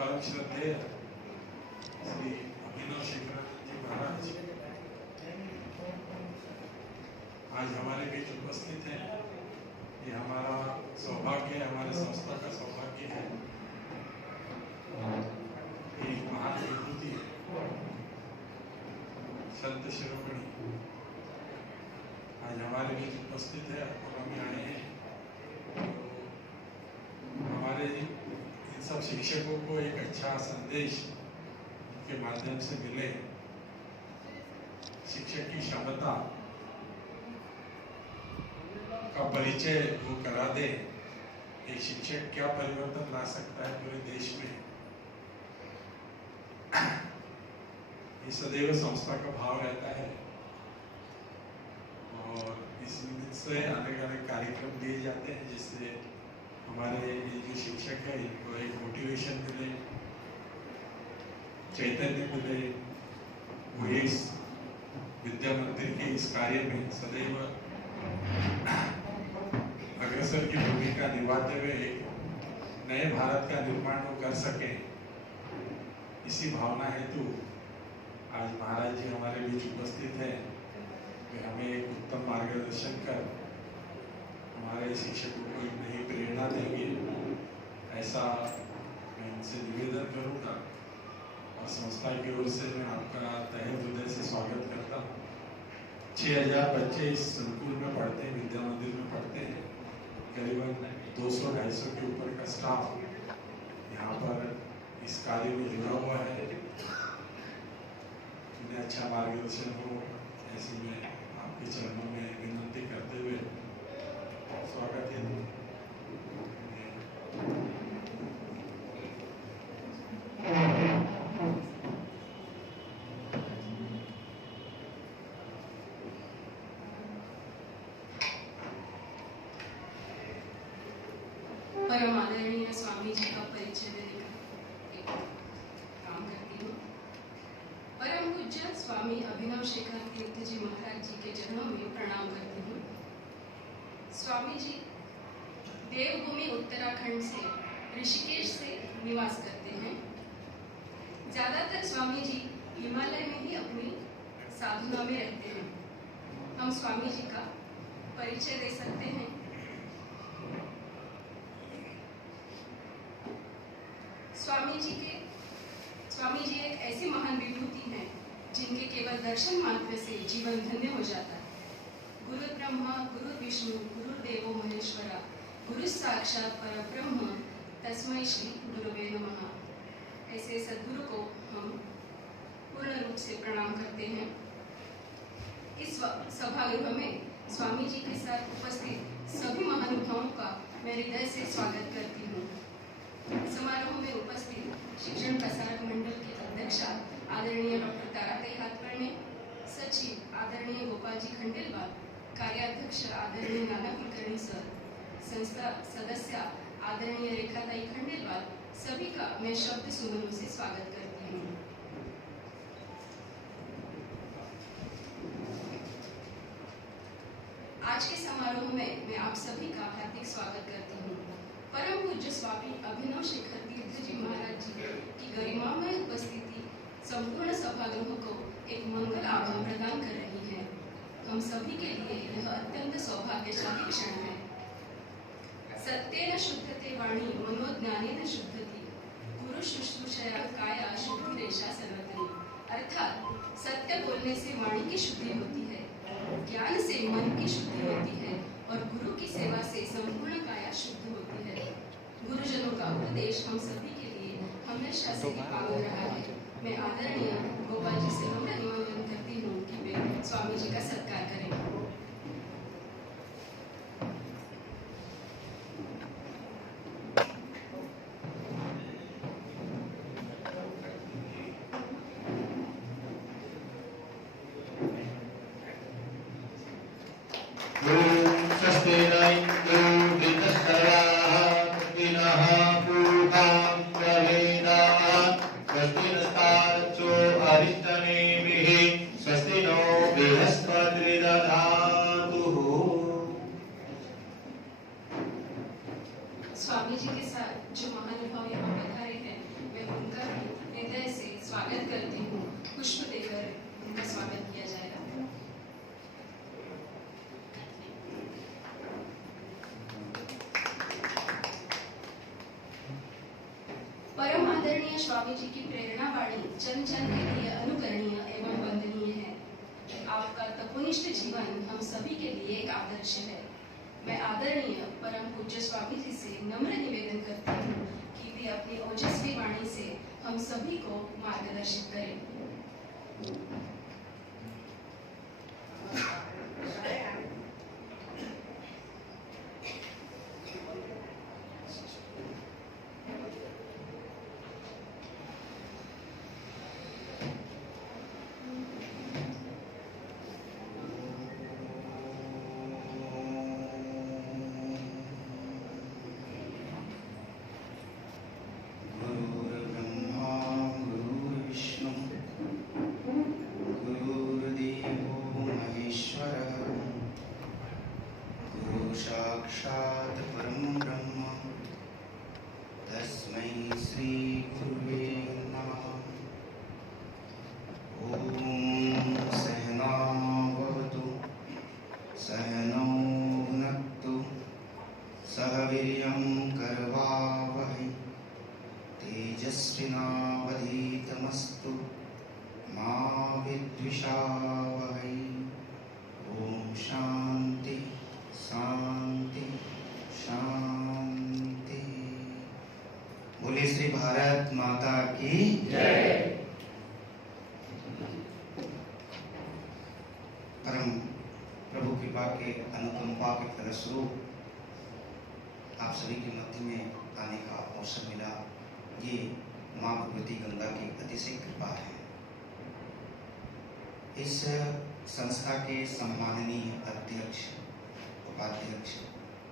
परम श्रद्धेय श्री अभिनव शेखरानंद जी महाराज आज हमारे बीच उपस्थित हैं। ये हमारा सौभाग्य है, हमारे संस्था का सौभाग्य है। एक महान विभूति संत शिरोमणि आज हमारे बीच उपस्थित है और हम आए हैं। तो हमारे इन सब शिक्षकों को एक अच्छा संदेश के माध्यम से मिले। शिक्षक की क्षमता का परिचय वो करा दे। एक शिक्षक क्या परिवर्तन ला सकता है पूरे देश में, ये सदैव संस्था का भाव रहता है। और इससे अलग अलग कार्यक्रम दिए जाते हैं जिससे हमारे ये जो शिक्षक है इनको एक मोटिवेशन मिले, चैतन्य मिले। वो इस विद्या मंदिर के इस कार्य में सदैव अग्रसर की भूमिका निभाते हुए नए भारत का निर्माण वो कर सके, इसी भावना हेतु आज महाराज जी हमारे बीच उपस्थित है। वे हमें एक उत्तम मार्गदर्शन कर हमारे शिक्षकों को एक नई प्रेरणा देंगे, ऐसा मैं उनसे निवेदन करूंगा। और संस्था की ओर से मैं आपका तहे हृदय से स्वागत करता हूँ। 6000 बच्चे इस संकुल में पढ़ते हैं, विद्या मंदिर में पढ़ते हैं। करीबन 200-250 के ऊपर का स्टाफ यहाँ पर इस कार्य में जुड़ा हुआ है। उन्हें अच्छा मार्गदर्शन हो, ऐसी मैं आपके चरणों में विनती करते हुए स्वागत है। परम आदरणीय स्वामी जी का परिचय देने का एक काम करती हूँ। परम पूज्य स्वामी अभिनव शेखर तीर्थ जी महाराज जी के चरणों में प्रणाम करती हूँ। स्वामी जी देवभूमि उत्तराखंड से ऋषिकेश से निवास करते हैं। ज्यादातर स्वामी जी हिमालय में ही अपनी साधना में रहते हैं। हम स्वामी जी का परिचय दे सकते हैं। स्वामी जी एक ऐसी महान विभूति हैं जिनके केवल दर्शन मात्र से जीवन धन्य हो जाता है। गुरु ब्रह्मा गुरु विष्णु गुरुदेवो महेश्वरा गुरु साक्षात परब्रह्म तस्मै श्री गुरुवे नमः। ऐसे सद्गुरु को हम पूर्ण रूप से प्रणाम करते हैं। इस सभागृह में स्वामी जी के साथ उपस्थित सभी महानुभावों का मैं हृदय से स्वागत करती हूँ। समारोह में उपस्थित शिक्षण प्रसारक मंडल के अध्यक्ष आदरणीय डॉक्टर ताराते हाथवर्णे, सचिव आदरणीय गोपाल जी खंडेलवाल, कार्याध्यक्ष आदरणीय नाना कुलकर्णी सर, संस्था सदस्य आदरणीय रेखाताई खंडेलवाल, सभी का मैं शब्द सुमनों से स्वागत करती हूँ। आज के समारोह में मैं आप सभी का हार्दिक स्वागत करती हूँ। परम पूज्य स्वामी अभिनव शेखर तीर्थ जी महाराज जी की गरिमामय उपस्थिति संपूर्ण सभागृह को एक मंगल आभा प्रदान कर रही है। हम सभी के लिए यह अत्यंत सौभाग्यशाली क्षण है। सत्येन शुद्धते वाणी मनोज्ञानेन शुद्धति गुरु शुश्रूषया काया शुद्धिरेषा सर्वत्री। अर्थात सत्य बोलने से वाणी की शुद्धि होती है, ज्ञान से मन की शुद्धि होती है और गुरु की सेवा से संपूर्ण काया शुद्ध होती है। गुरुजनों का उपदेश हम सभी के लिए हमेशा से ही पावन रहा है। मैं आदरणीय गोपाल जी से नम्र निवेदन करती हूँ कि वे स्वामी जी का सत्कार करें। स्वामी जी के साथ जो महानुभाव यहाँ पधारे हैं मैं उनका हृदय से स्वागत करती हूँ। पुष्प देकर उनका स्वागत किया जाएगा। परम आदरणीय स्वामी जी की प्रेरणा वाणी जन जन के लिए अनुकरणीय एवं वंदनीय है। आपका तपोनिष्ठ जीवन हम सभी के लिए एक आदर्श है। मैं आदरणीय परम पूज्य स्वामी जी से नम्र निवेदन करती हूँ कि वे अपनी ओजस्वी वाणी से हम सभी को मार्गदर्शित करें। साक्षात् परम ब्रह्म तस्मै श्री गुरुवे नमः। ओम सहना भवतु सहनौ भुनक्तु सह वीर्यं करवावहै तेजस्विनावधीतमस्तु मा विद्विषावहै। ओम शांति शांति शांति। बोले श्री भारत माता की जय। परम प्रभु कृपा के अनुकंपा के फलस्वरूप आप सभी के मध्य में आने का अवसर मिला। ये माँ भगवती गंगा की अतिशय कृपा है। इस संस्था के सम्माननीय अध्यक्ष, उपाध्यक्ष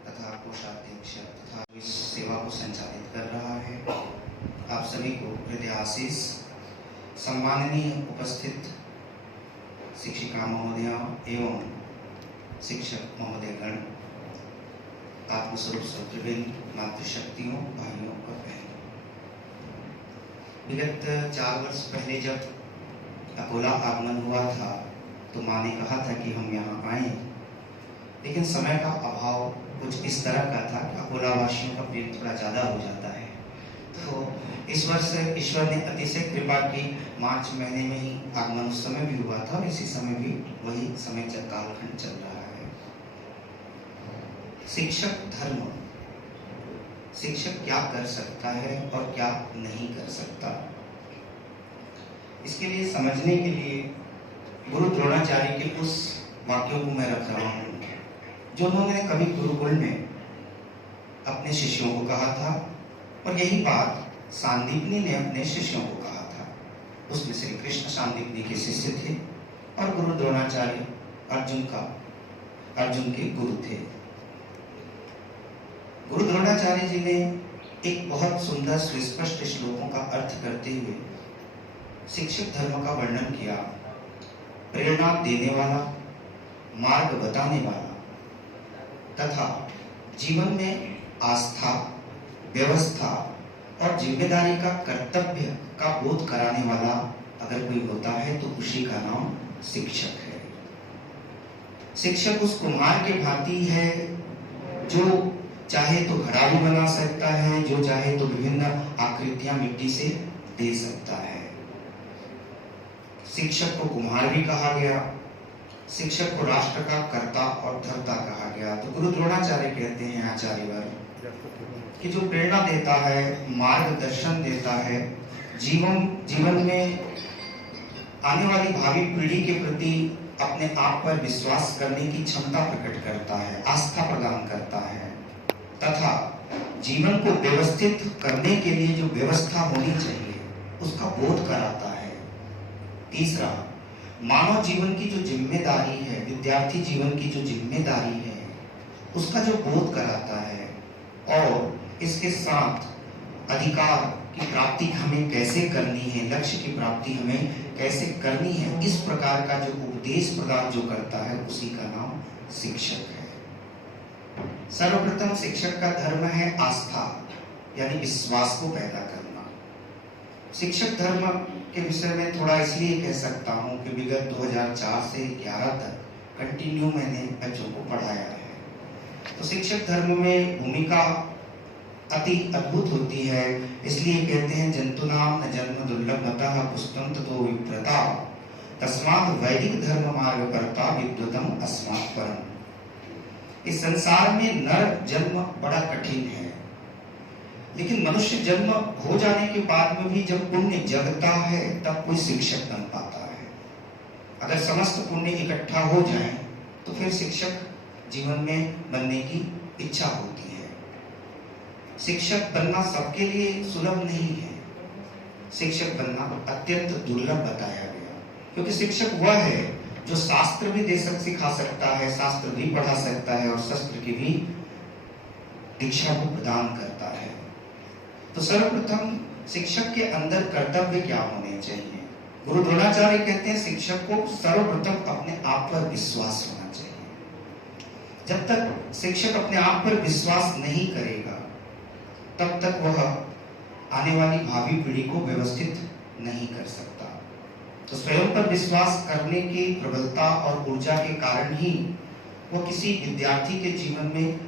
तथा कोषाध्यक्ष तथा इस सेवा को संचालित कर रहा है। आप सभी को हृदय आशीष। सम्माननीय उपस्थित शिक्षिका महोदया एवं शिक्षक महोदयगण, आत्मस्वरूप श्रोतृवृंद, मातृशक्तियों, भाइयों और बहनों, विगत 4 वर्ष पहले जब अकोला आगमन हुआ था तो माँ ने कहा था कि हम यहाँ आए, लेकिन समय का अभाव कुछ इस तरह का था कि अकोला वासियों का प्रेम थोड़ा ज़्यादा हो जाता है। तो इस वर्ष ईश्वर ने अतिशय कृपा की। मार्च महीने में ही आगमन उस समय भी हुआ था और इसी समय भी वही समय कालखंड चल रहा है। शिक्षक धर्म, शिक्षक क्या कर सकता है और क्या नहीं कर सकता, इसके लिए समझने के लिए गुरु द्रोणाचार्य के उस वाक्यों को मैं रख रहा हूँ जो उन्होंने कभी गुरुकुल में अपने शिष्यों को कहा था, और यही बात सांदीपनी ने अपने शिष्यों को कहा था। उसमें श्री कृष्ण सांदीपनी के शिष्य थे और गुरु द्रोणाचार्य अर्जुन के गुरु थे। गुरु द्रोणाचार्य जी ने एक बहुत सुंदर सुस्पष्ट श्लोकों का अर्थ करते हुए शिक्षक धर्म का वर्णन किया। प्रेरणा देने वाला, मार्ग बताने वाला तथा जीवन में आस्था, व्यवस्था और जिम्मेदारी का कर्तव्य का बोध कराने वाला अगर कोई होता है तो उसी का नाम शिक्षक है। शिक्षक उस कुम्हार के भांति है जो चाहे तो घड़ा भी बना सकता है, जो चाहे तो विभिन्न आकृतियां मिट्टी से दे सकता है। शिक्षक को कुम्हार भी कहा गया, शिक्षक को राष्ट्र का कर्ता और धर्ता कहा गया। तो गुरु द्रोणाचार्य कहते हैं आचार्यवर कि जो प्रेरणा देता है, मार्गदर्शन देता है, जीवन में आने वाली भावी पीढ़ी के प्रति अपने आप पर विश्वास करने की क्षमता प्रकट करता है, आस्था प्रदान करता है तथा जीवन को व्यवस्थित करने के लिए जो व्यवस्था होनी चाहिए उसका बोध कराता है। तीसरा, मानव जीवन की जो जिम्मेदारी है, विद्यार्थी जीवन की जो जिम्मेदारी है, उसका जो बोध कराता है और इसके साथ अधिकार की प्राप्ति हमें कैसे करनी है, लक्ष्य की प्राप्ति हमें कैसे करनी है, इस प्रकार का जो उपदेश प्रदान जो करता है उसी का नाम शिक्षक है। सर्वप्रथम शिक्षक का धर्म है आस्था, यानी विश्वास को पैदा करना। शिक्षक धर्म के विषय में थोड़ा इसलिए कह सकता हूँ कि विगत 2004 से 11 तक कंटिन्यू मैंने बच्चों को पढ़ाया है। तो शिक्षक धर्म में भूमिका अति अद्भुत होती है। इसलिए कहते हैं जंतुनाम न जन्म दुर्लभतः पुष्टम ततो विप्रता तस्मात् वैदिक धर्म मार्ग कर्ता विद्वतम अस्मात् परम। इस संसार में नर जन्म बड़ा कठिन है, लेकिन मनुष्य जन्म हो जाने के बाद में भी जब पुण्य जगता है तब कोई शिक्षक बन पाता है। अगर समस्त पुण्य इकट्ठा हो जाए तो फिर शिक्षक जीवन में बनने की इच्छा होती है। शिक्षक बनना सबके लिए सुलभ नहीं है। शिक्षक बनना अत्यंत दुर्लभ बताया गया, क्योंकि शिक्षक वह है जो शास्त्र भी दे सिखा सकता है, शास्त्र भी पढ़ा सकता है और शस्त्र की भी दीक्षा को प्रदान करता है। तो सर्वप्रथम शिक्षक के अंदर कर्तव्य क्या होने चाहिए? गुरु द्रोणाचार्य कहते हैं शिक्षक को सर्वप्रथम अपने आप पर विश्वास होना चाहिए। जब तक शिक्षक अपने आप पर विश्वास नहीं करेगा तब तक वह आने वाली भावी पीढ़ी को व्यवस्थित नहीं कर सकता। तो स्वयं पर विश्वास करने की प्रबलता और ऊर्जा के कारण ही वह किसी विद्यार्थी के जीवन में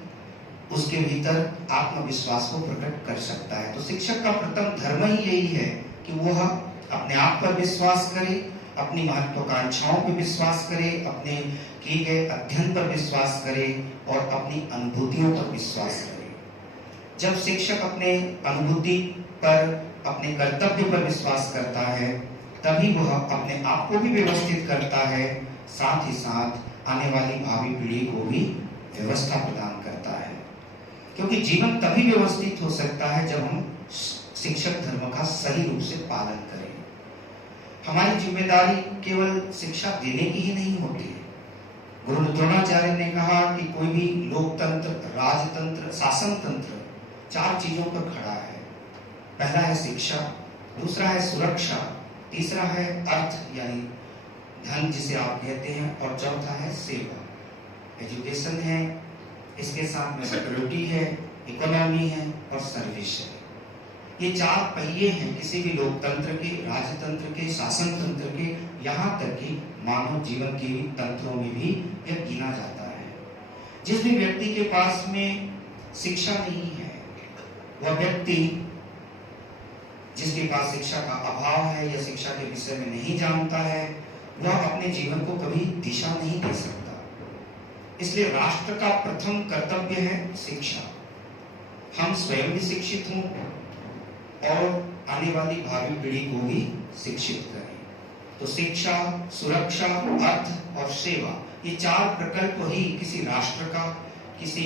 उसके भीतर आत्मविश्वास को प्रकट कर सकता है। तो शिक्षक का प्रथम धर्म ही यही है कि वह अपने आप पर विश्वास करे, अपनी महत्वाकांक्षाओं पर विश्वास करे, अपने किए गए अध्ययन पर विश्वास करे और अपनी अनुभूतियों पर विश्वास करे। जब शिक्षक अपने अनुभूति पर, अपने कर्तव्य पर विश्वास करता है तभी वह अपने आप को भी व्यवस्थित करता है, साथ ही साथ आने वाली भावी पीढ़ी को भी व्यवस्था प्रदान करता है। क्योंकि जीवन तभी व्यवस्थित हो सकता है जब हम शिक्षक धर्म का सही रूप से पालन करें। हमारी जिम्मेदारी केवल शिक्षा देने की ही नहीं होती है। गुरु द्रोणाचार्य ने कहा कि कोई भी लोकतंत्र, राजतंत्र, शासन तंत्र 4 चीजों पर खड़ा है। पहला है शिक्षा, दूसरा है सुरक्षा, तीसरा है अर्थ यानी धन जिसे आप कहते हैं, और चौथा है सेवा। एजुकेशन है, इसके साथ में सिक्योरिटी है, इकोनॉमी है और सर्विस है। ये 4 पहिए हैं किसी भी लोकतंत्र के, राजतंत्र के, शासन तंत्र के, यहाँ तक कि मानव जीवन के तंत्रों में भी यह गिना जाता है। जिस भी व्यक्ति के पास में शिक्षा नहीं है, वह व्यक्ति जिसके पास शिक्षा का अभाव है या शिक्षा के विषय में नहीं जानता है, वह अपने जीवन को कभी दिशा नहीं दे सकता। इसलिए राष्ट्र का प्रथम कर्तव्य है शिक्षा। हम स्वयं भी शिक्षित हों और आने वाली भावी पीढ़ी को भी शिक्षित करें। तो शिक्षा, सुरक्षा, अर्थ और सेवा, ये 4 प्रकल्प ही किसी राष्ट्र का, किसी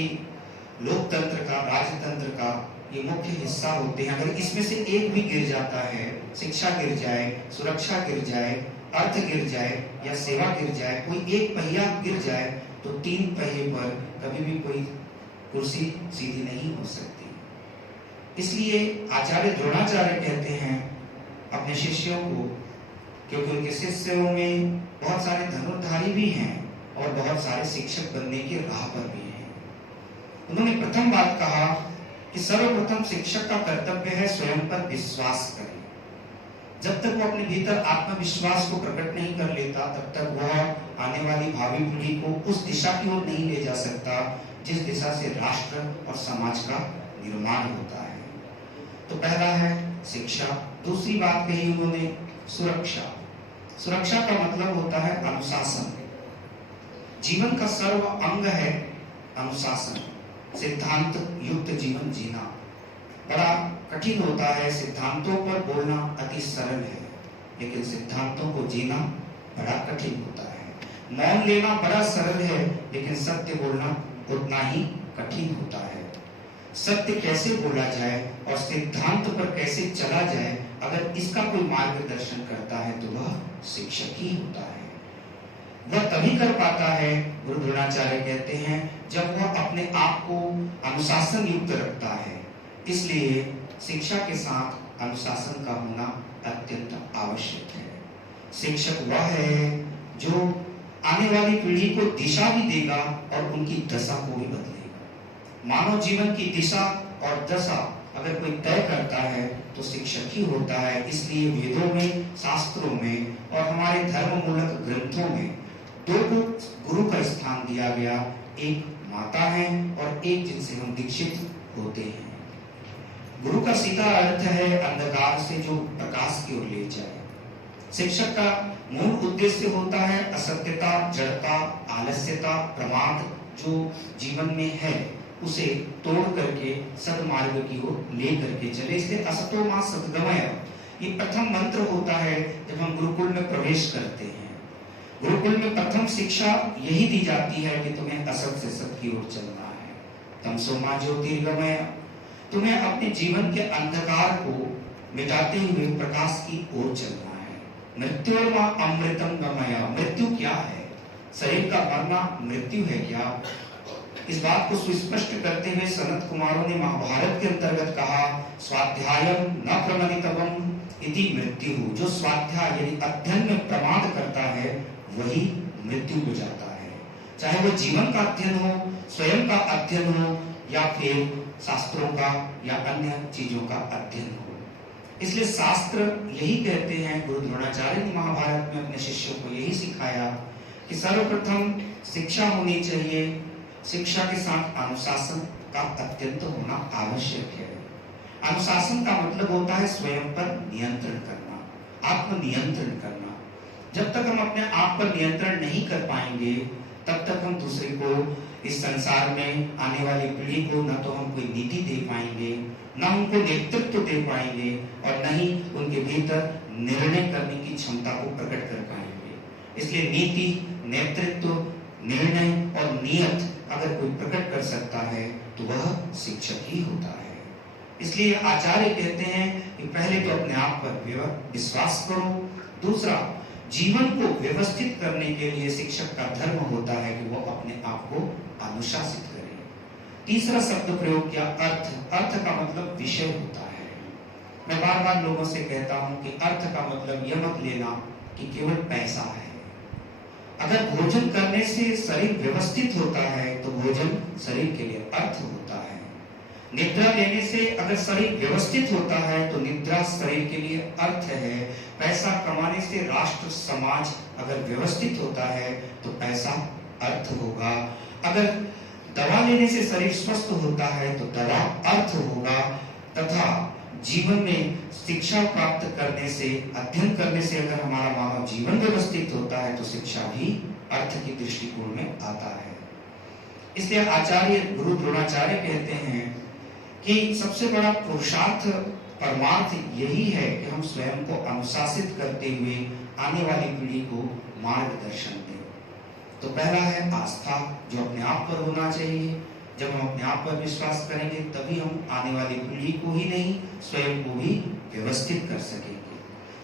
लोकतंत्र का, राजतंत्र का ये मुख्य हिस्सा होते हैं। अगर इसमें से एक भी गिर जाता है, शिक्षा गिर जाए, सुरक्षा गिर जाए, अर्थ गिर जाए या सेवा गिर जाए, कोई एक पहिया गिर जाए तो 3 पहिए पर कभी भी कोई कुर्सी सीधी नहीं हो सकती। इसलिए आचार्य द्रोणाचार्य कहते हैं अपने शिष्यों को, क्योंकि उनके शिष्यों में बहुत सारे धनुर्धारी भी हैं और बहुत सारे शिक्षक बनने की राह पर भी हैं। उन्होंने प्रथम बात कहा कि सर्वप्रथम शिक्षक का कर्तव्य है स्वयं पर विश्वास करें। जब तक वो अपने भीतर आत्मविश्वास को प्रकट नहीं कर लेता तब तक वह आने वाली भावी पीढ़ी को उस दिशा की ओर नहीं ले जा सकता जिस दिशा से राष्ट्र और समाज का निर्माण होता है। तो पहला है शिक्षा। दूसरी बात कही उन्होंने सुरक्षा। सुरक्षा का मतलब होता है अनुशासन। जीवन का सर्व अंग है अनुशासन। सिद्धांत युक्त जीवन जीना बड़ा कठिन होता है। सिद्धांतों पर बोलना अति सरल है, लेकिन सिद्धांतों को जीना बड़ा कठिन होता है। मौन लेना बड़ा सरल है, लेकिन सत्य बोलना उतना ही कठिन होता है। सत्य कैसे बोला जाए और सिद्धांत पर कैसे चला जाए, अगर इसका कोई मार्गदर्शन करता है तो वह शिक्षक ही होता है। वह तभी कर पाता है, गुरु द्रोणाचार्य कहते हैं, जब वह अपने आप को अनुशासन युक्त रखता है। इसलिए शिक्षा के साथ अनुशासन का होना अत्यंत आवश्यक है। शिक्षक वह है जो आने वाली पीढ़ी को दिशा भी देगा और उनकी दशा को भी बदलेगा। मानव जीवन की दिशा और दशा अगर कोई तय करता है तो शिक्षक ही होता है। इसलिए वेदों में, शास्त्रों में और हमारे धर्म मूलक ग्रंथों में दो गुरु का स्थान दिया गया, एक माता है और एक जिनसे हम दीक्षित होते हैं। गुरु का सीधा अर्थ है अंधकार से जो प्रकाश की ओर ले जाए। शिक्षक का मूल उद्देश्य होता है असत्यता, जड़ता, आलस्यता, प्रमाद जो जीवन में है उसे तोड़ करके सदमार्ग की ओर ले करके चले। इसलिए असतो मा सद्गमय ये प्रथम मंत्र होता है जब हम गुरुकुल में प्रवेश करते हैं। गुरुकुल में प्रथम शिक्षा यही दी जाती है कि तुम्हें असत से सत की ओर चलना है। तमसो मा ज्योतिर्गमय, तुम्हें अपने जीवन के अंधकार को मिटाते हुए प्रकाश की ओर चलना है। मृत्योर्मा अमृतम गमय, मृत्यु क्या है? शरीर का मरना मृत्यु है क्या? इस बात को सुस्पष्ट करते हुए सनत कुमारों ने महाभारत के अंतर्गत कहा, स्वाध्यायम न प्रमदितव्यम इति मृत्यु। जो स्वाध्याय यानी अध्ययन में प्रमाद करता है वही मृत्यु हो जाता है। चाहे वो जीवन का अध्ययन हो, स्वयं का अध्ययन हो या फिर शास्त्रों का या अन्य चीजों का अध्ययन हो। इसलिए शास्त्र यही कहते हैं, गुरु द्रोणाचार्य ने महाभारत में अपने शिष्यों को यही सिखाया कि सर्वप्रथम शिक्षा होनी चाहिए। शिक्षा के साथ अनुशासन का अत्यंत होना आवश्यक है। अनुशासन का मतलब होता है स्वयं पर नियंत्रण करना, आत्मनियंत्रण करना। जब तक हम अपने आप पर नियंत्रण नहीं कर पाएंगे तब तक हम दूसरे को, इस संसार में आने वाली पीढ़ी को न तो हम कोई नीति दे पाएंगे, न उनको नेतृत्व दे पाएंगे और न ही उनके भीतर निर्णय करने की क्षमता को प्रकट कर पाएंगे। इसलिए नीति, नेतृत्व, निर्णय और नियत अगर कोई प्रकट कर सकता है तो वह शिक्षक ही होता है। इसलिए आचार्य कहते हैं कि पहले तो अपने आप पर विश्वास करो। दूसरा, जीवन को व्यवस्थित करने के लिए शिक्षक का धर्म होता है कि वो अपने आप को अनुशासित करे। तीसरा शब्द प्रयोग किया अर्थ। अर्थ का मतलब विषय होता है। मैं बार बार लोगों से कहता हूं कि अर्थ का मतलब यह मत लेना कि केवल पैसा है। अगर भोजन करने से शरीर व्यवस्थित होता है तो भोजन शरीर के लिए अर्थ होता है। निद्रा लेने से अगर शरीर व्यवस्थित होता है तो निद्रा शरीर के लिए अर्थ है। पैसा कमाने से राष्ट्र समाज अगर व्यवस्थित होता है तो पैसा अर्थ होगा। अगर दवा लेने से शरीर स्वस्थ होता है तो दवा अर्थ होगा। तथा जीवन में शिक्षा प्राप्त करने से, अध्ययन करने से अगर हमारा मानव जीवन व्यवस्थित होता है तो शिक्षा भी अर्थ की दृष्टिकोण में आता है। इसलिए आचार्य गुरु द्रोणाचार्य कहते हैं कि सबसे बड़ा पुरुषार्थ, परमार्थ यही है कि हम स्वयं को अनुशासित करते हुए आने वाली पीढ़ी को मार्गदर्शन दें। तो पहला है आस्था, जो अपने आप पर होना चाहिए। जब हम अपने आप पर विश्वास करेंगे तभी हम आने वाली पीढ़ी को ही नहीं स्वयं को भी व्यवस्थित कर सकेंगे।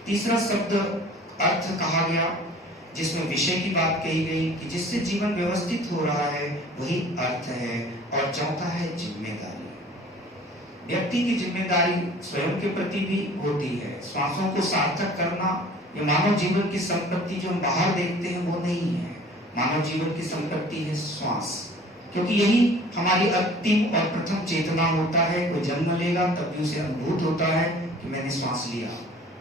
तीसरा शब्द अर्थ कहा गया जिसमें विषय की बात कही गई कि जिससे जीवन व्यवस्थित हो रहा है वही अर्थ है। और चौथा है जिम्मेदारी। व्यक्ति की जिम्मेदारी स्वयं के प्रति भी होती है। श्वासों को सार्थक करना ये मानव जीवन की संपत्ति जो हम बाहर देखते हैं वो नहीं है। मानव जीवन की संपत्ति है श्वास, क्योंकि यही हमारी अंतिम और प्रथम चेतना होता है। कोई जन्म लेगा तब भी उसे अनुभूत होता है कि मैंने श्वास लिया,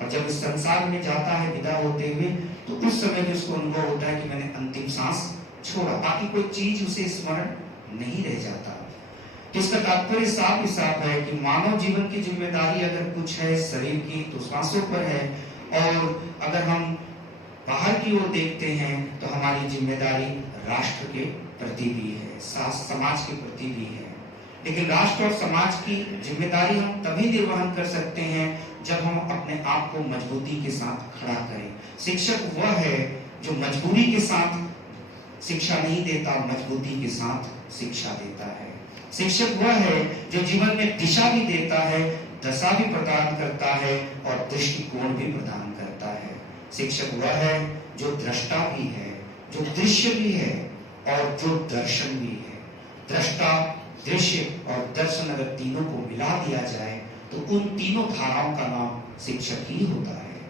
और जब इस संसार में जाता है विदा होते हुए तो उस समय भी उसको अनुभव होता है कि मैंने अंतिम सांस छोड़ा। बाकी कोई चीज उसे स्मरण नहीं रह जाता। तो इसका तात्पर्य साफ ही साफ है कि मानव जीवन की जिम्मेदारी अगर कुछ है शरीर की तो श्वासों पर है, और अगर हम बाहर की ओर देखते हैं तो हमारी जिम्मेदारी राष्ट्र के प्रति भी है, समाज के प्रति भी है। लेकिन राष्ट्र और समाज की जिम्मेदारी हम तभी निर्वहन कर सकते हैं जब हम अपने आप को मजबूती के साथ खड़ा करें। शिक्षक वह है जो मजबूरी के साथ शिक्षा नहीं देता, मजबूती के साथ शिक्षा देता है। शिक्षक वह है जो जीवन में दिशा भी देता है, दशा भी प्रदान करता है और दृष्टिकोण भी प्रदान करता है। शिक्षक वह है जो दृष्टा भी है, जो दृश्य भी है और जो दर्शन भी है। दृष्टा, दृश्य और दर्शन अगर तीनों को मिला दिया जाए तो उन तीनों धाराओं का नाम शिक्षक ही होता है।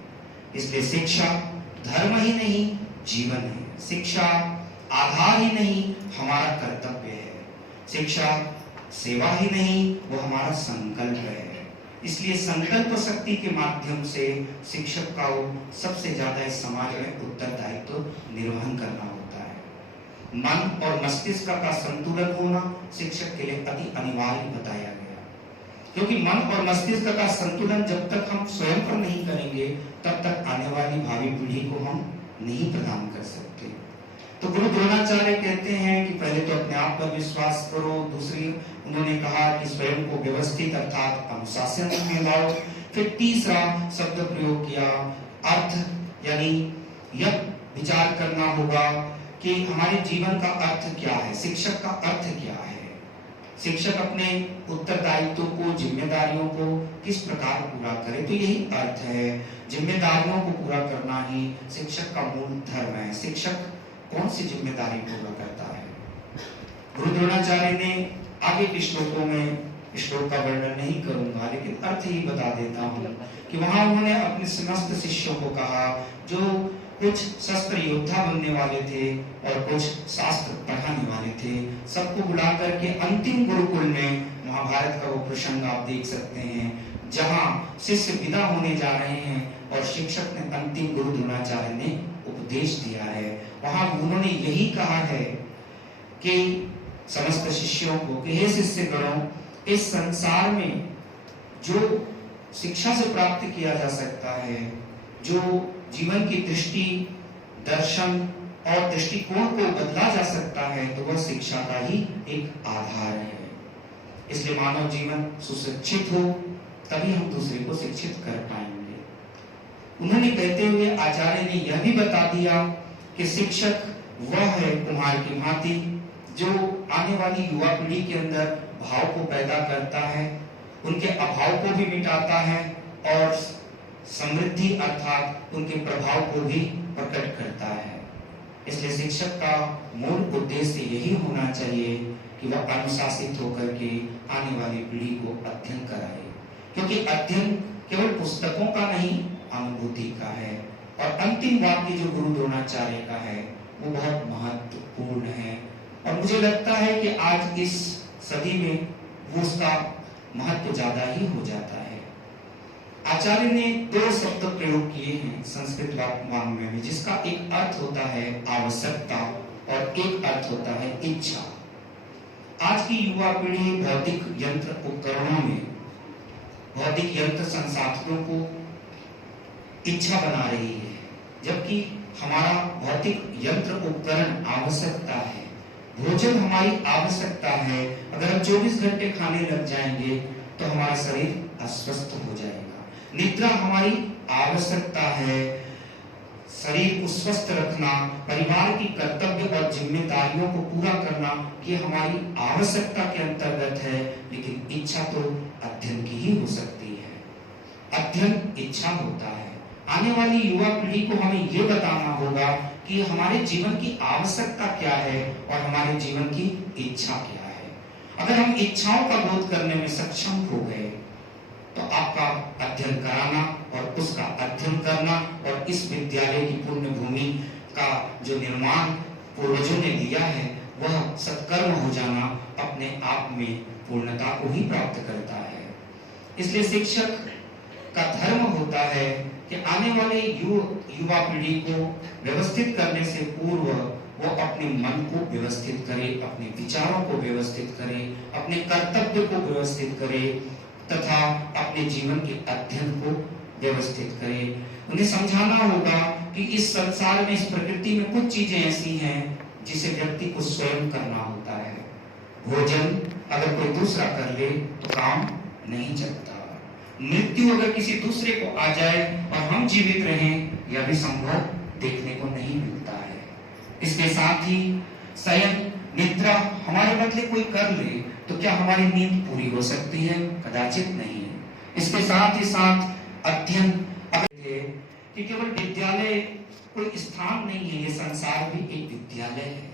इसलिए शिक्षा धर्म ही नहीं जीवन है। शिक्षा आधार ही नहीं हमारा कर्तव्य है। शिक्षा सेवा ही नहीं वो हमारा संकल्प है। इसलिए संकल्प शक्ति के माध्यम से शिक्षक का सबसे ज्यादा इस समाज में उत्तरदायित्व निर्वहन करना होता है। मन और मस्तिष्क का संतुलन होना शिक्षक के लिए अति अनिवार्य बताया गया, क्योंकि मन और मस्तिष्क का संतुलन जब तक हम स्वयं पर नहीं करेंगे तब तक आने वाली भावी पीढ़ी को हम नहीं प्रदान कर सकते। तो गुरु द्रोणाचार्य कहते हैं कि पहले तो अपने आप पर विश्वास करो, दूसरी उन्होंने कहा कि स्वयं को व्यवस्थित अर्थात अनुशासन में लाओ, फिर तीसरा शब्द प्रयोग किया अर्थ, यानी यह विचार करना होगा कि हमारे जीवन का अर्थ क्या है, शिक्षक का अर्थ क्या है, शिक्षक अपने उत्तरदायित्व को, जिम्मेदारियों को किस प्रकार पूरा करे। तो यही अर्थ है, जिम्मेदारियों को पूरा करना ही शिक्षक का मूल धर्म है। शिक्षक कौन सी जिम्मेदारी पूरा करता है? गुरु द्रोणाचार्य ने आगे के श्लोकों में, श्लोक का वर्णन नहीं करूंगा लेकिन अर्थ ही बता देता हूँ कि वहां उन्होंने अपने समस्त शिष्यों को कहा, जो कुछ शस्त्र योद्धा बनने वाले थे और कुछ शास्त्र पढ़ाने वाले थे, सबको बुला करके अंतिम गुरुकुल में, महाभारत का वो प्रसंग आप देख सकते हैं जहां शिष्य विदा होने जा रहे हैं और शिक्षक ने अंतिम गुरु द्रोणाचार्य ने उपदेश दिया है। वहां उन्होंने यही कहा है कि समस्त शिष्यों को कि हे शिष्यगणों, इस संसार में जो शिक्षा से प्राप्त किया जा सकता है, जो जीवन की दृष्टि, दर्शन और दृष्टिकोण को बदला जा सकता है, तो वह शिक्षा का ही एक आधार है। इसलिए मानव जीवन सुशिक्षित हो तभी हम दूसरे को शिक्षित कर पाएंगे। उन्होंने कहते हुए आचार्य ने यह भी बता दिया कि शिक्षक वह है कुम्हार की भांति जो आने वाली युवा पीढ़ी के अंदर भाव को पैदा करता है, उनके अभाव को भी मिटाता है और समृद्धि अर्थात उनके प्रभाव को भी प्रकट करता है। इसलिए शिक्षक का मूल उद्देश्य यही होना चाहिए कि वह अनुशासित होकर के आने वाली पीढ़ी को अध्ययन कराए, क्योंकि अध्ययन केवल पुस्तकों का नहीं, अनुभूति का है। और अंतिम वाक्य जो गुरु द्रोणाचार्य का है वो बहुत महत्वपूर्ण है और मुझे लगता है कि आज इस सदी में वो उसका महत्व ज्यादा ही हो जाता है। आचार्य ने दो शब्द प्रयोग किए हैं संस्कृत वाङ्मय में, जिसका एक अर्थ होता है आवश्यकता और एक अर्थ होता है इच्छा। आज की युवा पीढ़ी भौतिक यंत्र उपकरणों में, भौतिक यंत्र संसाधनों को इच्छा बना रही है, जबकि हमारा भौतिक यंत्र उपकरण आवश्यकता है। भोजन हमारी आवश्यकता है। अगर हम 24 घंटे खाने लग जाएंगे तो हमारा शरीर अस्वस्थ हो जाएगा। निद्रा हमारी आवश्यकता है। शरीर को स्वस्थ रखना, परिवार की कर्तव्य और जिम्मेदारियों को पूरा करना, ये हमारी आवश्यकता के अंतर्गत है। लेकिन इच्छा तो अध्ययन की ही हो सकती है। अध्ययन इच्छा होता है। आने वाली युवा पीढ़ी को हमें ये बताना होगा कि हमारे जीवन की आवश्यकता क्या है और हमारे जीवन की इच्छा क्या है। अगर हम इच्छाओं का बोध करने में सक्षम हो गए तो आपका अध्ययन कराना और उसका अध्ययन करना और इस विद्यालय की पुण्य भूमि का जो निर्माण पूर्वजों ने दिया है वह सत्कर्म हो जाना अपने आप में पूर्णता को ही प्राप्त करता है। इसलिए शिक्षक का धर्म होता है कि आने वाले युवा पीढ़ी को व्यवस्थित करने से पूर्व वो अपने मन को व्यवस्थित करे, अपने विचारों को व्यवस्थित करे, अपने कर्तव्य को व्यवस्थित करे तथा अपने जीवन के अध्ययन को व्यवस्थित करे। उन्हें समझाना होगा कि इस संसार में, इस प्रकृति में कुछ चीजें ऐसी हैं जिसे व्यक्ति को स्वयं करना होता है। भोजन अगर कोई दूसरा कर ले तो काम नहीं चलता। मृत्यु अगर किसी दूसरे को आ जाए और हम जीवित रहें, यह भी संभव देखने को नहीं मिलता है। इसके साथ ही शयन, निद्रा हमारे बदले कोई कर ले तो क्या हमारी नींद पूरी हो सकती है? कदाचित नहीं है। इसके साथ ही साथ अध्ययन, कि केवल विद्यालय कोई स्थान नहीं है, ये संसार भी एक विद्यालय है।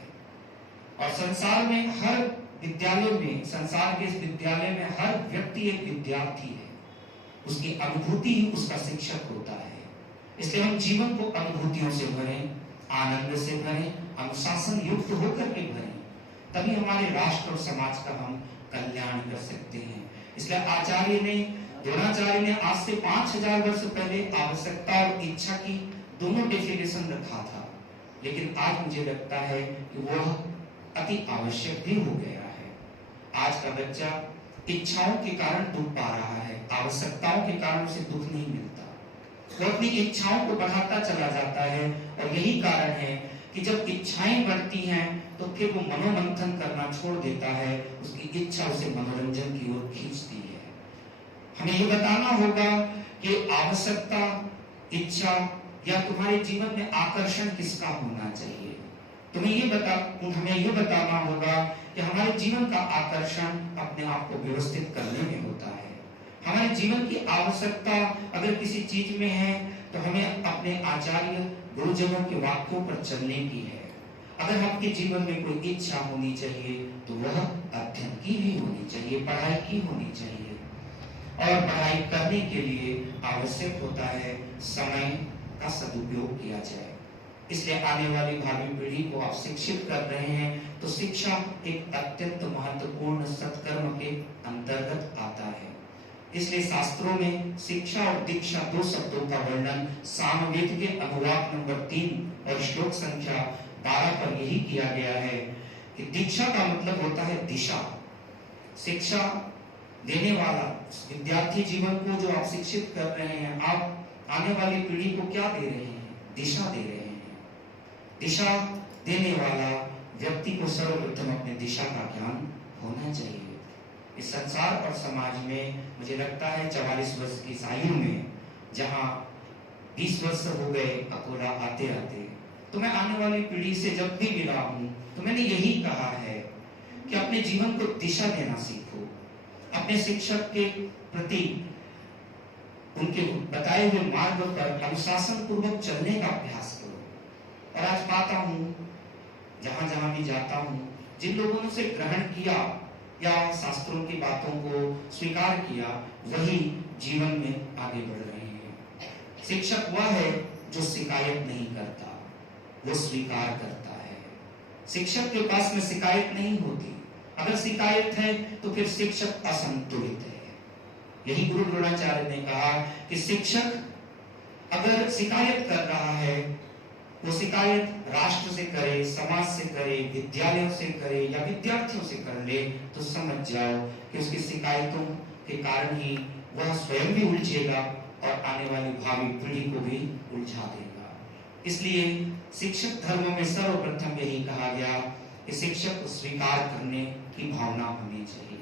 और संसार में हर विद्यालय में, संसार के इस विद्यालय में हर व्यक्ति एक विद्यार्थी है। उसकी अनुभूति ही उसका शिक्षक होता है। इसलिए हम जीवन को अनुभूतियों से भरें, आनंद से भरें, अनुशासन युक्त होकर के भरें, तभी हमारे राष्ट्र और समाज का हम कल्याण कर सकते हैं। इसलिए आचार्य ने द्रोणाचार्य ने आज से 5000 वर्ष पहले आवश्यकता और इच्छा की दोनों डेफिनेशन रखा था, लेकिन आज मुझे लगता है कि वह अति आवश्यक भी हो गया है। आज का बच्चा इच्छाओं के कारण दुख पा रहा है, आवश्यकताओं के कारण उसे दुख नहीं मिलता। वो अपनी इच्छाओं को बढ़ाता चला जाता है, और यही कारण है कि जब इच्छाएं बढ़ती हैं तो फिर वो मनोमंथन करना छोड़ देता है, उसकी इच्छा उसे मनोरंजन की ओर खींचती है। हमें ये बताना होगा कि आवश्यकता, इच्छा या तुम्हारे जीवन में आकर्षण किसका होना चाहिए। हमें ये बताना होगा कि हमारे जीवन का आकर्षण अपने आप को व्यवस्थित करने में होता है। हमारे जीवन की आवश्यकता अगर किसी चीज में है तो हमें अपने आचार्य गुरुजनों के वाक्यों पर चलने की है। अगर आपके जीवन में कोई इच्छा होनी चाहिए तो वह अध्ययन की भी होनी चाहिए, पढ़ाई की होनी चाहिए, और पढ़ाई करने के लिए आवश्यक होता है समय का सदुपयोग किया जाए। इसलिए आने वाली भावी पीढ़ी को आप शिक्षित कर रहे हैं तो शिक्षा एक अत्यंत महत्वपूर्ण सत्कर्म के अंतर्गत आता है। इसलिए शास्त्रों में शिक्षा और दीक्षा दो शब्दों का वर्णन सामवेद के अनुवाद नंबर 3 और श्लोक संख्या 12 पर यही किया गया है कि दीक्षा का मतलब होता है दिशा। शिक्षा देने वाला विद्यार्थी जीवन को जो आप शिक्षित कर रहे हैं, आप आने वाली पीढ़ी को क्या दे रहे हैं? दिशा दे रहे हैं। दिशा देने वाला व्यक्ति को सर्वप्रथम अपने दिशा का ज्ञान होना चाहिए। इस संसार और समाज में मुझे लगता है 44 वर्ष की आयु में, जहां 20 वर्ष हो गए अकोला आते आते, तो मैं आने वाली पीढ़ी से जब भी मिला हूं तो मैंने यही कहा है कि अपने जीवन को दिशा देना सीखो। अपने शिक्षक के प्रति उनके बताए हुए मार्ग पर अनुशासन पूर्वक चलने का अभ्यास करो। और आज पाता हूं, जहां जहां भी जाता हूं, जिन लोगों ने उसे ग्रहण किया या शास्त्रों की बातों को स्वीकार किया, वही जीवन में आगे बढ़ रहे हैं। शिक्षक वह है जो शिकायत नहीं करता, वो स्वीकार करता है। शिक्षक के पास में शिकायत नहीं होती। अगर शिकायत है तो फिर शिक्षक असंतुलित है। यही गुरु द्रोणाचार्य ने कहा कि शिक्षक अगर शिकायत कर रहा है, वो शिकायत राष्ट्र से करे, समाज से करे, विद्यालयों से करे या विद्यार्थियों से कर ले, तो समझ जाओ कि उसकी शिकायतों के कारण ही वह स्वयं भी उलझेगा और आने वाली भावी पीढ़ी को भी उलझा देगा। इसलिए शिक्षक धर्म में सर्वप्रथम यही कहा गया कि शिक्षक को स्वीकार करने की भावना होनी चाहिए।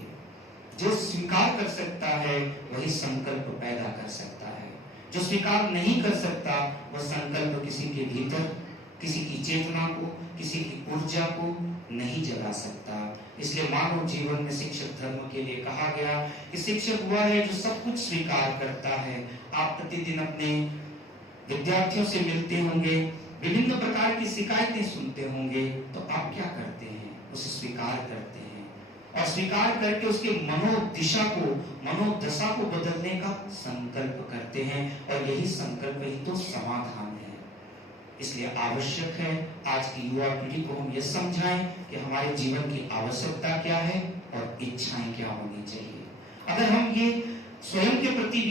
जो स्वीकार कर सकता है वही संकल्प पैदा कर सकता है। जो स्वीकार नहीं कर सकता वह संकल्प किसी के भीतर, किसी की चेतना को, किसी की ऊर्जा को नहीं जगा सकता। इसलिए मानव जीवन में शिक्षक धर्म के लिए कहा गया कि शिक्षक वह है जो सब कुछ स्वीकार करता है। आप प्रतिदिन अपने विद्यार्थियों से मिलते होंगे, विभिन्न प्रकार की शिकायतें सुनते होंगे, तो आप क्या करते हैं? उसे स्वीकार करते हैं और स्वीकार करके उसके मनोदिशा को, मनोदशा को बदलने का संकल्प करते हैं, और यही संकल्प ही तो समाधान है। इसलिए आवश्यक है आज की युवा पीढ़ी को हम ये समझाएं कि हमारे जीवन की आवश्यकता क्या है और इच्छाएं क्या होनी चाहिए। अगर हम ये स्वयं के प्रति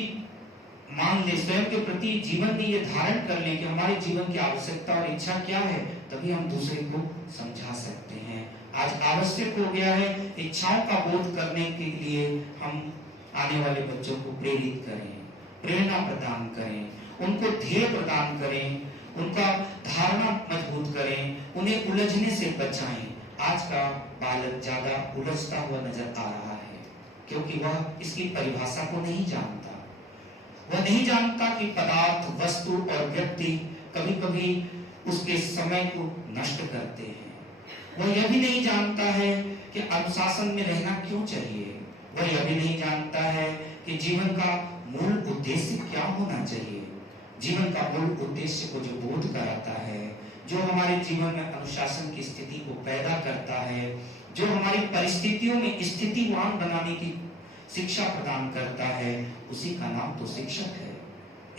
मान ले, स्वयं के प्रति जीवन में ये धारण कर लें कि हमारे जीवन की आवश्यकता और इच्छा क्या है, तभी हम दूसरे को समझा सकते हैं। आज आवश्यक हो गया है इच्छाओं का बोध करने के लिए हम आने वाले बच्चों को प्रेरित करें, प्रेरणा प्रदान करें, उनको ध्येय प्रदान करें, उनका धारणा मजबूत करें, उन्हें उलझने से बचाएं। आज का बालक ज्यादा उलझता हुआ नजर आ रहा है क्योंकि वह इसकी परिभाषा को नहीं जानता। वह नहीं जानता कि पदार्थ, वस्तु और व्यक्ति कभी कभी उसके समय को नष्ट करते हैं। वह यह भी नहीं जानता है कि अनुशासन में रहना क्यों चाहिए। वह यह भी नहीं जानता है कि जीवन का मूल उद्देश्य क्या होना चाहिए। जीवन का मूल उद्देश्य को जो बोध कराता है, जो हमारे जीवन में अनुशासन की स्थिति को पैदा करता है, जो हमारी परिस्थितियों में स्थितिवान बनाने की शिक्षा प्रदान करता है, उसी का नाम तो शिक्षक है।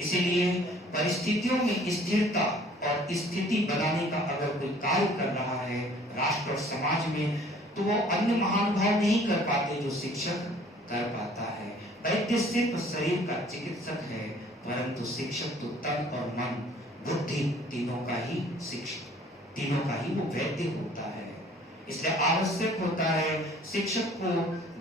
इसीलिए परिस्थितियों में स्थिरता और स्थिति बनाने का अगर कोई कार्य कर रहा है राष्ट्र और समाज में, तो वो अन्य महानुभाव नहीं कर पाते जो शिक्षक कर पाता है। वैद्य सिर्फ शरीर का चिकित्सक है, परंतु शिक्षक तो तन और मन बुद्धि तीनों का ही वो वैद्य होता है। इसलिए आवश्यक होता है शिक्षक को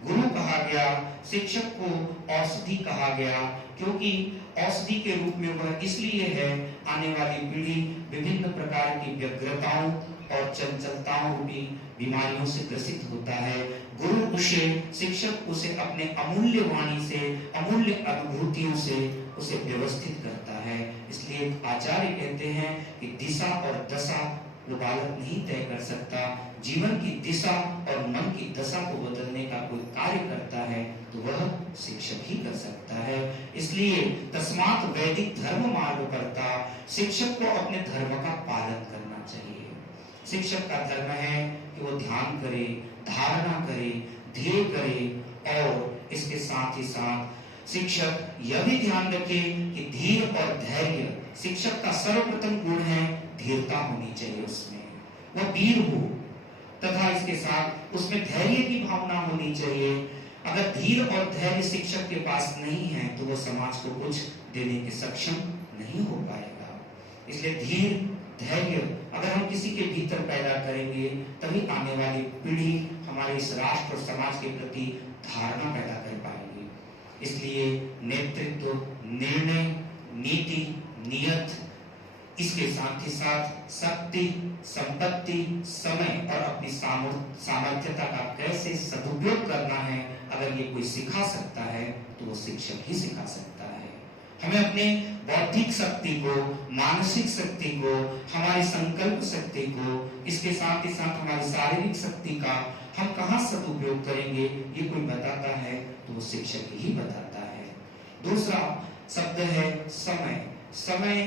गुरु कहा गया, शिक्षक को औषधि कहा गया, क्योंकि औषधि के रूप में वह इसलिए है, आने वाली पीढ़ी विभिन्न प्रकार की व्यग्रताओं और चंचलताओं रूपी बीमारियों से ग्रसित होता है। गुरु उसे, शिक्षक उसे अपने अमूल्य वाणी से, अमूल्य अनुभूतियों से उसे व्यवस्थित करता है। इसलिए आचार्य कहते हैं कि दिशा और दशा वो बालक नहीं तय कर सकता। जीवन की दिशा और मन की दशा को बदलने का कोई कार्य करता है तो वह शिक्षक ही कर सकता है। इसलिए तस्मात् वैदिक धर्म मार्ग करता, शिक्षक को अपने धर्म का पालन करना चाहिए। शिक्षक का धर्म है कि वो ध्यान करे, धारणा करे, ध्येय करे, और इसके साथ ही साथ शिक्षक यह भी ध्यान रखे कि धीर और धैर्य, शिक्षक का सर्वप्रथम गुण है धीरता होनी चाहिए, उसमें वह वीर हो, तथा इसके साथ उसमें धैर्य की भावना होनी चाहिए। अगर धीर और धैर्य शिक्षक के पास नहीं है तो वह समाज को कुछ देने के सक्षम नहीं हो पाएगा। इसलिए धीर धैर्य अगर हम किसी के भीतर पैदा करेंगे तभी आने वाली पीढ़ी हमारे इस राष्ट्र और समाज के प्रति धारणा पैदा कर पाएगी। इसलिए नेतृत्व, निर्णय, नीति, नियत, इसके साथ ही साथ शक्ति, संपत्ति, समय और अपनी सामर्थ्यता का कैसे सदुपयोग करना है, अगर ये कोई सिखा सकता है तो वो शिक्षक ही सिखा सकता है। हमें अपने बौद्धिक शक्ति को, मानसिक शक्ति को, हमारी संकल्प शक्ति को, इसके साथ ही साथ हमारी शारीरिक शक्ति का हम कहाँ सदुपयोग करेंगे, ये कोई बताता है तो वो शिक्षक ही बताता है। दूसरा शब्द है समय। समय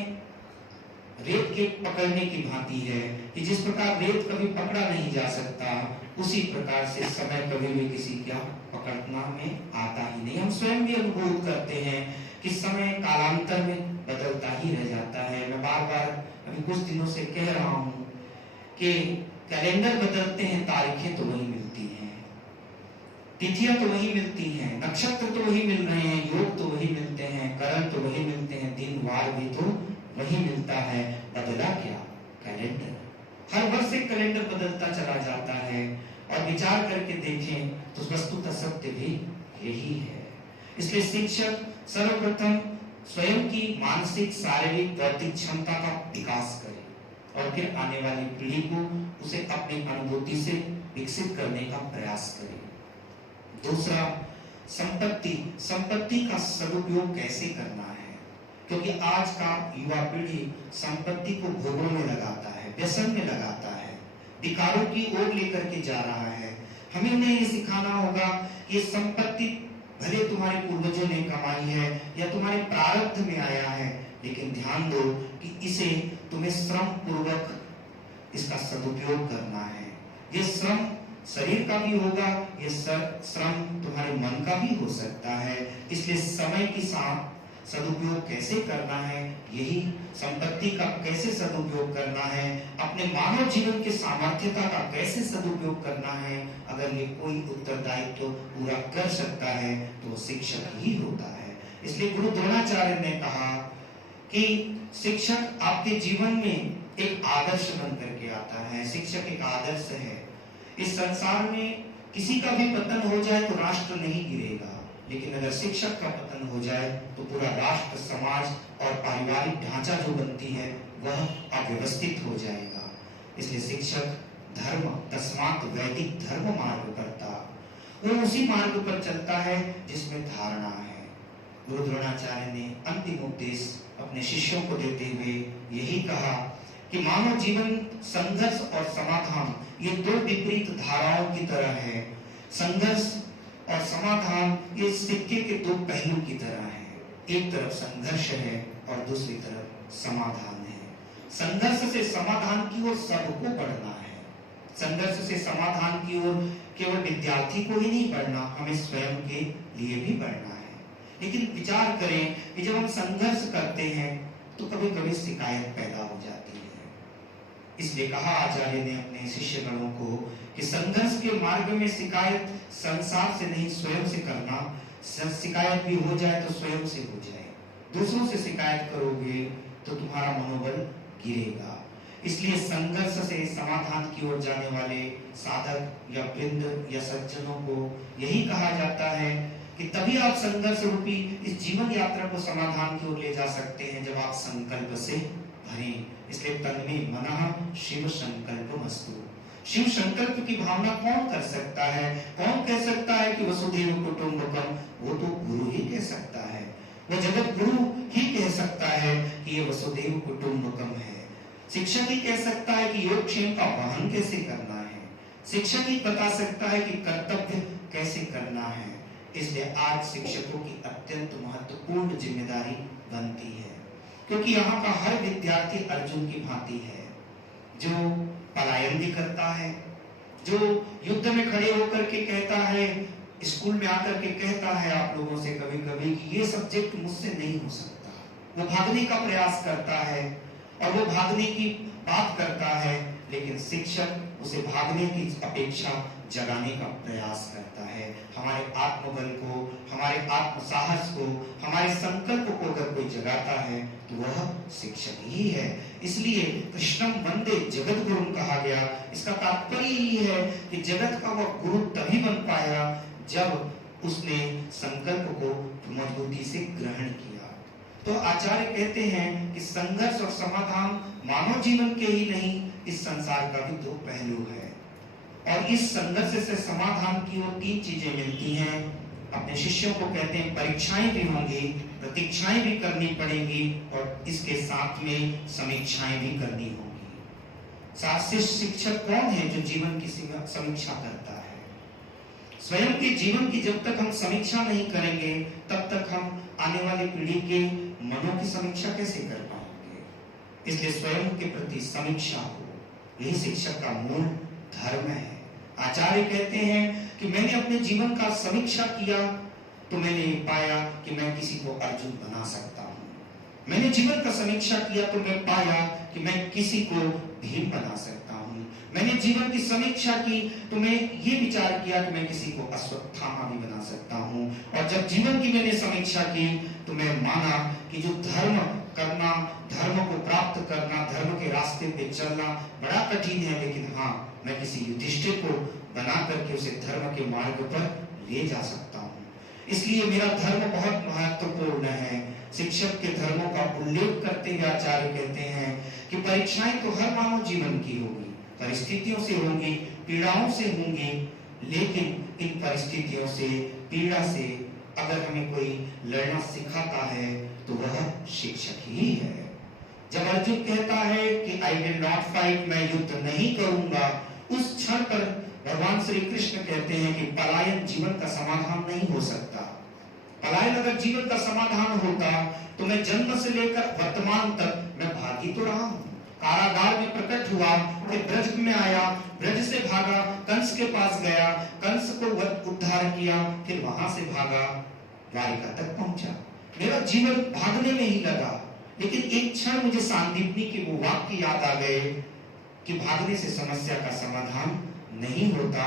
रेत के पकड़ने की भांति है कि जिस प्रकार रेत कभी पकड़ा नहीं जा सकता, उसी प्रकार से समय कभी भी किसी का पकड़ना में आता ही नहीं। हम स्वयं भी अनुभव करते हैं कि समय कालांतर में बदलता ही रह जाता है। मैं बार बार अभी कुछ दिनों से कह रहा हूँ कि कैलेंडर बदलते हैं, तारीखें तो वही मिलती हैं, तिथियां तो वही मिलती हैं, नक्षत्र तो वही मिल रहे हैं, योग तो वही मिलते हैं, करण तो वही मिलते हैं, दिन वार भी तो वही मिलता है। बदला क्या? कैलेंडर। हर वर्ष एक कैलेंडर बदलता चला जाता है, और विचार करके देखें तो वस्तुतः सत्य भी यही है। इसलिए शिक्षक सर्वप्रथम स्वयं की मानसिक, शारीरिक, बौद्धिक क्षमता का विकास करे और फिर आने वाली पीढ़ी को उसे अपनी अनुभूति से विकसित करने का प्रयास करे। दूसरा, संपत्ति का सदुपयोग कैसे करना है, क्योंकि आज का युवा पीढ़ी संपत्ति को भोगों में लगाता है, व्यसन में लगाता है, विकारों की ओर लेकर के जा रहा है। हमें उन्हें ये सिखाना होगा कि संपत्ति भले तुम्हारे पूर्वजों ने कमाई है या तुम्हारे प्रारब्ध में आया है, लेकिन ध्यान दो कि इसे तुम्हें श्रम पूर्वक इसका सदुपयोग करना है। ये श्रम शरीर का भी होगा, ये श्रम तुम्हारे मन का भी हो सकता है। इसलिए समय के साथ सदुपयोग कैसे करना है, यही संपत्ति का कैसे सदुपयोग करना है, अपने मानव जीवन के सामर्थ्यता का कैसे सदुपयोग करना है, अगर ये कोई उत्तरदायित्व तो पूरा कर सकता है तो वो शिक्षक ही होता है। इसलिए गुरु द्रोणाचार्य ने कहा कि शिक्षक आपके जीवन में एक आदर्श बन करके आता है। शिक्षक एक आदर्श है। इस संसार में किसी का भी पतन हो जाए तो राष्ट्र नहीं गिरेगा, लेकिन अगर शिक्षक का पतन हो जाए तो पूरा राष्ट्र, समाज और पारिवारिक ढांचा जो बनती है वह अव्यवस्थित हो जाएगा। इसलिए शिक्षक धर्म, तस्मात् वैदिक धर्म मार्ग करता, वो उसी मार्ग पर चलता है जिसमें धारणा है। गुरु द्रोणाचार्य ने अंतिम उपदेश अपने शिष्यों को देते हुए यही कहा कि मानव जीवन संघर्ष और समाधान ये दो विपरीत धाराओं की तरह है। संघर्ष और समाधान ये सिक्के के दो पहलू की तरह है। एक तरफ संघर्ष है और दूसरी तरफ समाधान है। संघर्ष से समाधान की ओर सबको बढ़ना है। संघर्ष से समाधान की ओर केवल विद्यार्थी को ही नहीं बढ़ना, हमें स्वयं के लिए भी बढ़ना है। लेकिन विचार करें कि जब हम संघर्ष करते हैं तो कभी कभी शिकायत पैदा हो जाती है। इसलिए कहा आचार्य ने अपने शिष्यगणों को कि संघर्ष के मार्ग में शिकायत संसार से नहीं, स्वयं से करना शिकायत भी हो जाए तो स्वयं से हो जाए, दूसरों से शिकायत करोगे तो तुम्हारा मनोबल गिरेगा। इसलिए संघर्ष से समाधान की ओर जाने वाले साधक या वृंद या सज्जनों को यही कहा जाता है कि तभी आप संघर्ष रूपी इस जीवन यात्रा को समाधान की ओर ले जा सकते हैं जब आप संकल्प से भरें। इसलिए तन्मे मनः शिव संकल्पमस्तु। शिव संकल्प की भावना कौन कर सकता है? कौन कह सकता है कि वसुधैव कुटुंबकम? वो तो गुरु ही कह सकता है, वो जगत गुरु ही कह सकता है कि ये वसुधैव कुटुंबकम है। शिक्षक ही कह सकता है कि योगक्षेम का वहन कैसे करना है, शिक्षक ही बता सकता है कि कर्तव्य कैसे करना है। इसलिए आज शिक्षकों की अत्यंत महत्वपूर्ण जिम्मेदारी बनती है, क्योंकि यहाँ का हर विद्यार्थी अर्जुन की भांति है, जो पलायन भी करता है, जो युद्ध में खड़े होकर के कहता है, स्कूल में आकर के कहता है आप लोगों से कभी कभी कि ये सब्जेक्ट मुझसे नहीं हो सकता। वो भागने का प्रयास करता है और वो भागने की बात करता है, लेकिन शिक्षक उसे भागने की अपेक्षा जगाने का प्रयास करता है। हमारे आत्मबल को, हमारे आत्म साहस को, हमारे संकल्प को अगर कोई जगाता है तो वह शिक्षक ही है। इसलिए कृष्णम वंदे जगत गुरु कहा गया। इसका तात्पर्य यही है कि जगत का वह गुरु तभी बन पाया जब उसने संकल्प को मजबूती से ग्रहण किया। तो आचार्य कहते हैं कि संघर्ष और समाधान मानव जीवन के ही नहीं, इस संसार का भी दो पहलू है। और इस संघर्ष से समाधान की ओर तीन चीजें मिलती हैं। अपने शिष्यों को कहते हैं परीक्षाएं भी होंगी, प्रतीक्षाएं भी करनी पड़ेगी और इसके साथ में समीक्षाएं भी करनी होगी। शास्त्रीय शिक्षक कौन है? जो जीवन की समीक्षा करता है। स्वयं के जीवन की जब तक हम समीक्षा नहीं करेंगे तब तक हम आने वाली पीढ़ी के मनों की समीक्षा कैसे कर पाएंगे। इसलिए स्वयं के प्रति समीक्षा हो, यही शिक्षक का मूल धर्म है। आचार्य कहते हैं कि मैंने अपने जीवन का समीक्षा किया तो मैंने पाया कि मैं किसी को अर्जुन बना सकता हूँ। मैंने जीवन का समीक्षा किया तो मैं पाया कि मैं किसी को भीम बना सकता हूँ। मैंने जीवन की समीक्षा की तो मैं ये विचार किया कि मैं किसी को अश्वत्थामा भी बना सकता हूँ। और जब जीवन की मैंने समीक्षा की तो मैं माना कि जो धर्म करना, धर्म को प्राप्त करना, धर्म के रास्ते पे चलना बड़ा कठिन है, लेकिन हाँ, मैं किसी युधिष्ठिर को बना करके उसे धर्म के मार्ग पर ले जा सकता हूँ। इसलिए मेरा धर्म बहुत महत्वपूर्ण है। शिक्षक के धर्मों का उल्लेख करते हुए आचार्य कहते हैं कि परीक्षाएं तो हर मानव जीवन की होगी, परिस्थितियों से होंगी, पीड़ाओं से होंगी, लेकिन इन परिस्थितियों से, पीड़ा से अगर हमें कोई लड़ना सिखाता है तो वह शिक्षक ही है। जब अर्जुन कहता है कि आई विल नॉट फाइट, मैं युद्ध नहीं करूंगा, उस क्षण पर भगवान श्री कृष्ण कहते हैं कि पलायन जीवन का समाधान नहीं हो सकता। पलायन अगर जीवन का समाधान होता तो मैं जन्म से लेकर वर्तमान तक मैं भागी तो रहा हूँ। कारागार में प्रकट हुआ, फिर ब्रज में आया, ब्रज से भागा, कंस के पास गया, कंस को उद्धार किया, फिर वहां से भागा, द्वारिका तक पहुंचा। मेरा जीवन भागने में ही लगा, लेकिन एक क्षण मुझे सांदीपनी के वो वाक्य याद आ गए कि भागने से समस्या का समाधान नहीं होता,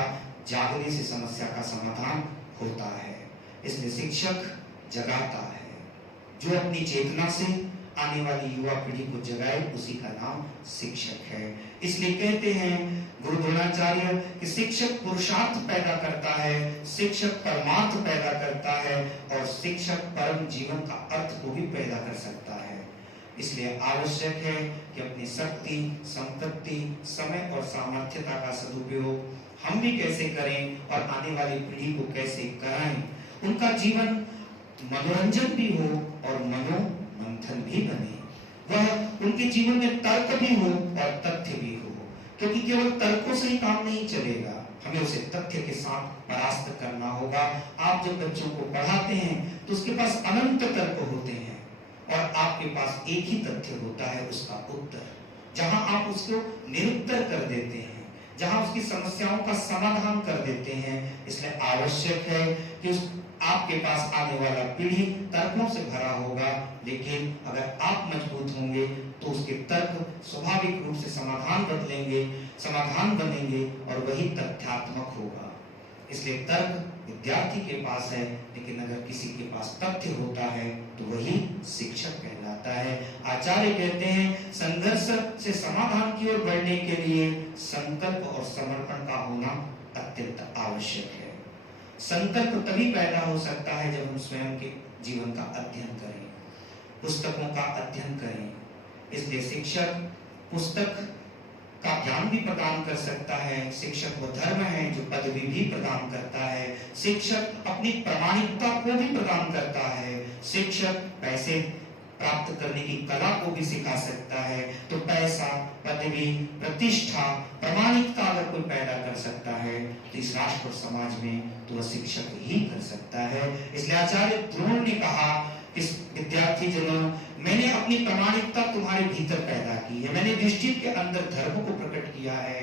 जागने से समस्या का समाधान होता है। इसलिए शिक्षक जगाता है, जो अपनी चेतना से आने वाली युवा पीढ़ी को जगाए, उसी का नाम शिक्षक है। इसलिए कहते हैं गुरु द्रोणाचार्य कि शिक्षक पुरुषार्थ पैदा करता है, शिक्षक परमार्थ पैदा करता है और शिक्षक परम जीवन का अर्थ को भी पैदा कर सकता है। इसलिए आवश्यक है कि अपनी शक्ति, संपत्ति, समय और सामर्थ्यता का सदुपयोग हम भी कैसे करें और आने वाली पीढ़ी को कैसे कराएं। उनका जीवन मनोरंजन भी हो और मनोमंथन भी बने। वह उनके जीवन में तर्क भी हो और तथ्य भी हो, क्योंकि केवल तर्कों से ही काम नहीं चलेगा, हमें उसे तथ्य के साथ परास्त करना होगा। आप जब बच्चों को पढ़ाते हैं तो उसके पास अनंत तर्क होते हैं और आपके पास एक ही तथ्य होता है, उसका उत्तर। जहां आप उसको निरुत्तर कर देते हैं, जहां उसकी समस्याओं का समाधान कर देते हैं। इसलिए आवश्यक है कि आपके पास आने वाला पीढ़ी तर्कों से भरा होगा, लेकिन अगर आप मजबूत होंगे तो उसके तर्क स्वाभाविक रूप से समाधान बदलेंगे, समाधान बनेंगे और वही तथ्यात्मक होगा। इसलिए तर्क विद्यार्थी के पास है, लेकिन अगर किसी के पास तथ्य होता है तो वही शिक्षक कहलाता है। आचार्य कहते हैं संघर्ष से समाधान की ओर बढ़ने के लिए संकल्प और समर्पण का होना अत्यंत आवश्यक है। संकल्प तभी पैदा हो सकता है जब हम स्वयं के जीवन का अध्ययन करें, पुस्तकों का अध्ययन करें। इसलिए शिक्षक पुस्तक का ज्ञान भी प्रदान कर सकता है, शिक्षक वो धर्म है जो पदवी भी प्रदान करता है, शिक्षक अपनी प्रामाणिकता को भी प्रदान करता है, शिक्षक पैसे प्राप्त करने की कला को भी सिखा सकता है। तो पैसा, पदवी, प्रतिष्ठा, प्रामाणिकता अगर कोई पैदा कर सकता है तो इस राष्ट्र और समाज में तो वह शिक्षक ही कर सकता है। इसलिए आचार्य द्रोण ने कहा इस विद्यार्थी जनों, मैंने अपनी प्रामाणिकता तुम्हारे भीतर पैदा की है, मैंने युधिष्ठिर के अंदर धर्म को प्रकट किया है,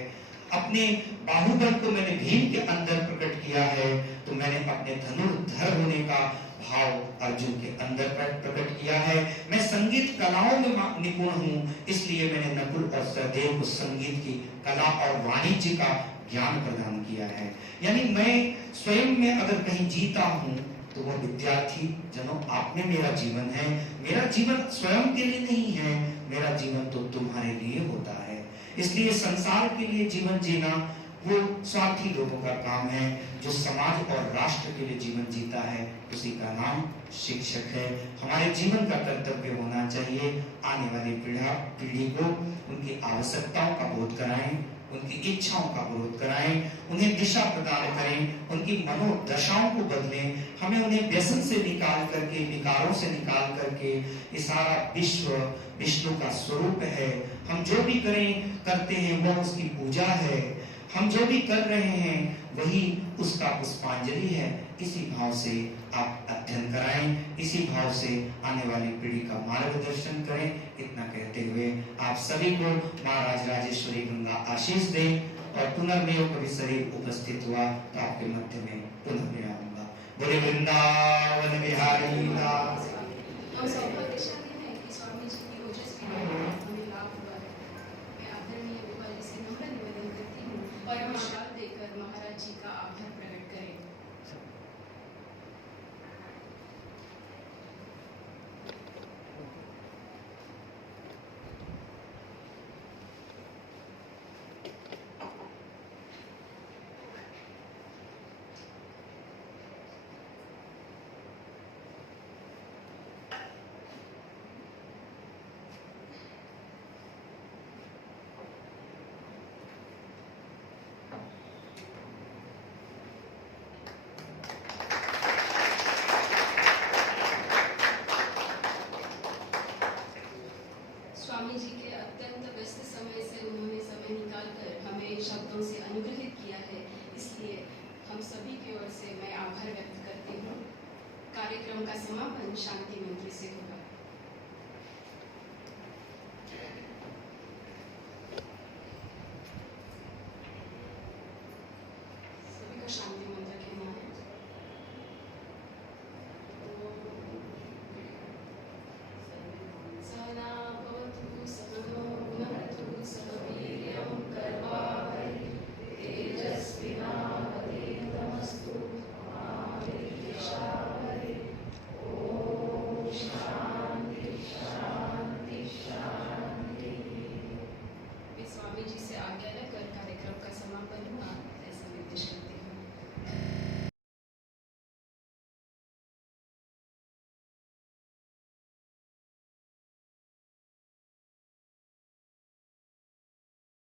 अपने बाहुबल को मैंने भीम के अंदर प्रकट किया है, तो मैंने अपने धनुर्धर होने का भाव अर्जुन के अंदर प्रकट किया है। मैं संगीत कलाओं में निपुण हूँ, इसलिए मैंने नकुल और सहदेव को संगीत की कला और वाणिज्य का ज्ञान प्रदान किया है। यानी मैं स्वयं में अगर कहीं जीता हूँ तो वह विद्यार्थी जनों आप में मेरा जीवन है। मेरा जीवन स्वयं के लिए नहीं है, मेरा जीवन तो तुम्हारे लिए होता है। इसलिए संसार के लिए जीवन जीना वो स्वार्थी लोगों का काम है। जो समाज और राष्ट्र के लिए जीवन जीता है उसी का नाम शिक्षक है। हमारे जीवन का कर्तव्य होना चाहिए आने वाली पीढ़ी को उनकी आवश्यकताओं का बोध कराएं, उनकी इच्छाओं का विरोध कराएं, उन्हें दिशा प्रदान करें, उनकी मनोदशाओं को बदलें। हमें उन्हें व्यसन से निकाल करके, विकारों से निकाल करके, ये सारा विश्व विष्णु का स्वरूप है। हम जो भी करते हैं वो उसकी पूजा है। हम जो भी कर रहे हैं वही उसका पुष्पांजलि है। इसी भाव से आप अध्ययन कराएं, इसी भाव से आने वाली पीढ़ी का मार्गदर्शन करें। इतना कहते हुए आप सभी को महाराज राजेश्वरी गंगा आशीष दें। और पुनर्मेव कभी शरीर उपस्थित हुआ तो आपके मध्य में पुनः मैं आऊंगा। बोले वृंदावन बिहारी लाल। हम सौभाग्यशाली हैं कि स्वामी जी की ओजस्वी हमें लाभ हुआ है। मैं आदरणीय गोपाल जी से नम्र निवेदन करती हूँ और हम आशीर्वाद देकर महाराज जी का आभार प्रकट करें। स्वामी जी के अत्यंत व्यस्त समय से उन्होंने समय निकालकर हमें शब्दों से अनुग्रहित किया है, इसलिए हम सभी की ओर से मैं आभार व्यक्त करती हूँ। कार्यक्रम का समापन शांति मंत्र से होगा। सभी को शांति मंत्र कहना है। सहना भवतु सहनो भुनक्तु सह वीर्यं कर्वावहै तेजस्विनावधीतमस्तु मा विद्विषावहै। ओम शांति शांति शांति। मैं स्वामी जी से आज्ञा लेकर कार्यक्रम का समापन हुआ ऐसा निर्देश करती हूँ।